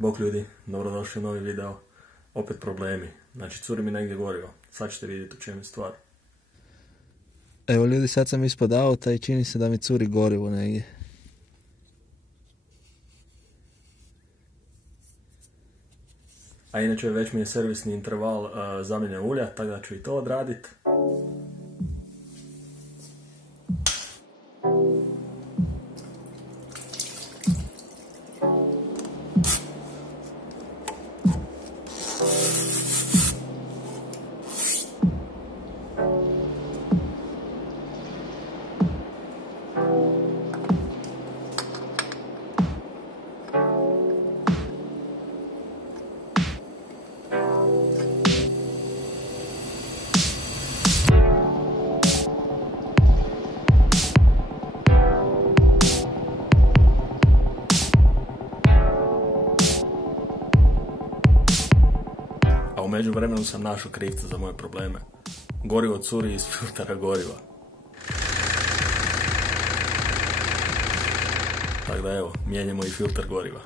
Bok ljudi, dobrodošli u novi video. Opet problemi. Znači, curi mi negdje gorivo. Sad ćete vidjeti u čemu je stvar. Evo ljudi, sad sam ispod auta i čini se da mi curi gorivo negdje. A inače već mi je servisni interval zamjene ulja, tako da ću i to odraditi. U međuvremenu sam našao krivca za moje probleme. Gorivo curi iz filtera goriva. Tako da evo, mijenjamo i filter goriva.